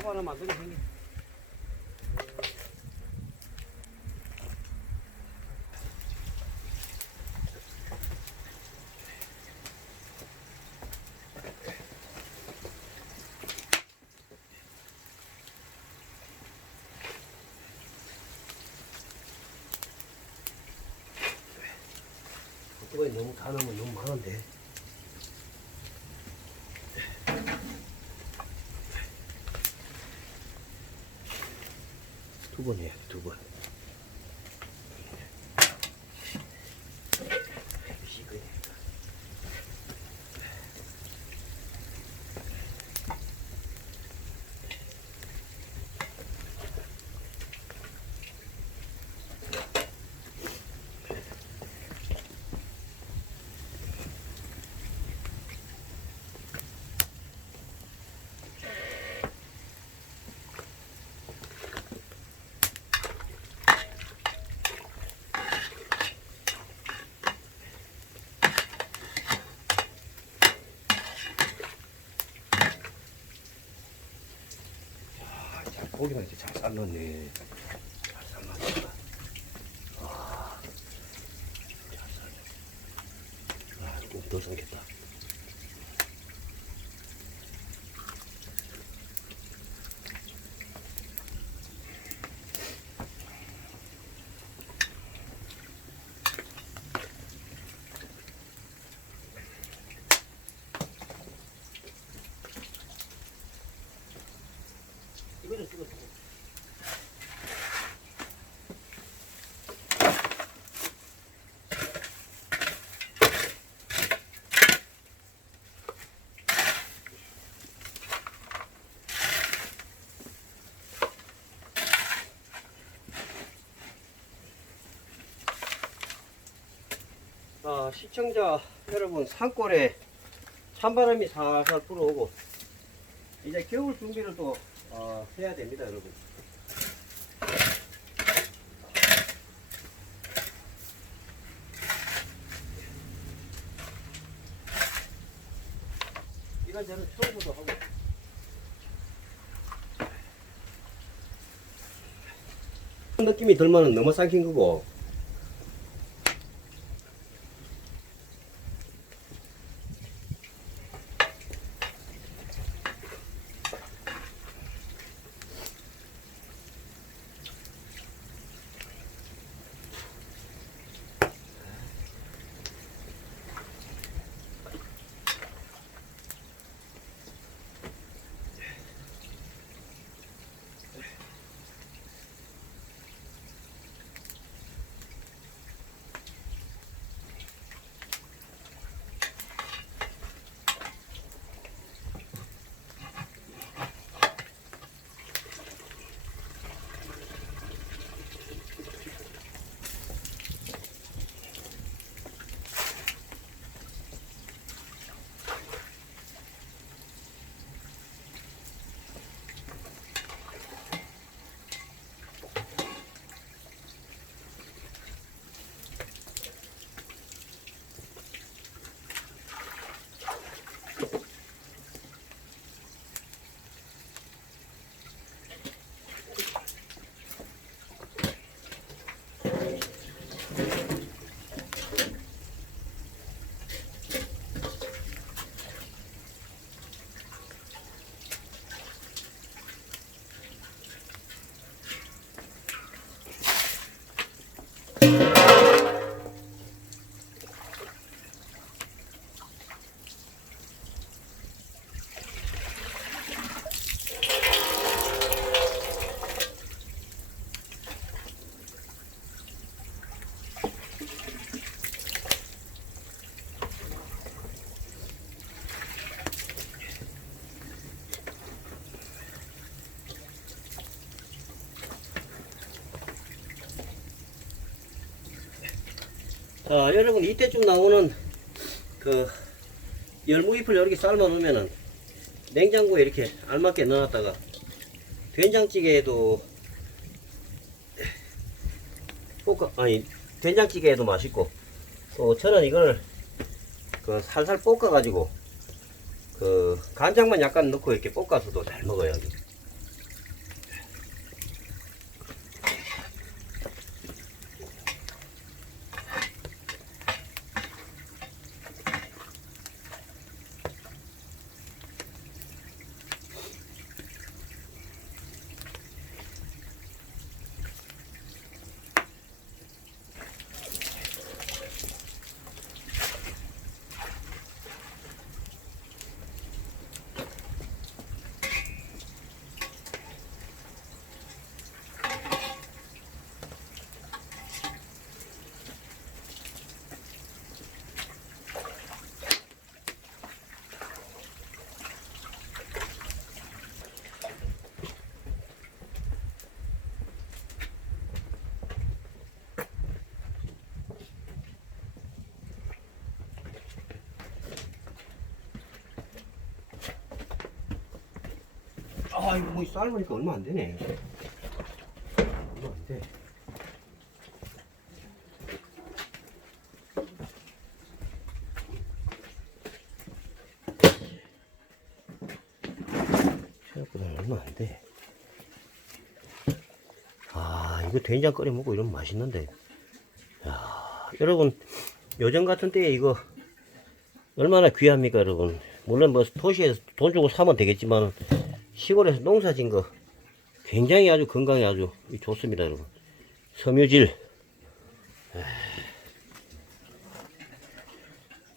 밥 하나 만들어 생겨. 오토바이 너무 다 넣으면 너무 많은데. 두 번 해야 돼, 두 번. 씻어야 되니까. 고기가 이제 잘 삶았네. 잘 삶았다. 아, 잘 삶았네. 아, 조금 더 삶겠다. 이거는 찍어줘. 시청자 여러분, 산골에 찬바람이 살살 불어오고 이제 겨울 준비를 또 해야 됩니다, 여러분. 이건 저는 처음부터 하고 느낌이 들면은 너무 삼킨 거고. 여러분, 이때쯤 나오는 그 열무잎을 이렇게 삶아 놓으면은 냉장고에 이렇게 알맞게 넣어놨다가 된장찌개에도 된장찌개에도 맛있고, 또 저는 이걸 그 살살 볶아 가지고 그 간장만 약간 넣고 이렇게 볶아서도 잘 먹어요. 와, 이거 뭐 삶으니까 얼마 안 되네. 얼마 안 돼. 생각보다 얼마 안 돼. 아, 이거 된장 끓여 먹고 이러면 맛있는데. 야, 여러분, 요즘 같은 때에 이거 얼마나 귀합니까, 여러분. 물론 뭐 도시에서 돈 주고 사면 되겠지만 시골에서 농사 진 거 굉장히 아주 건강에 아주 좋습니다, 여러분. 섬유질.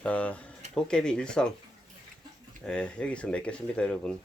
자, 도깨비 일상. 여기서 맺겠습니다, 여러분.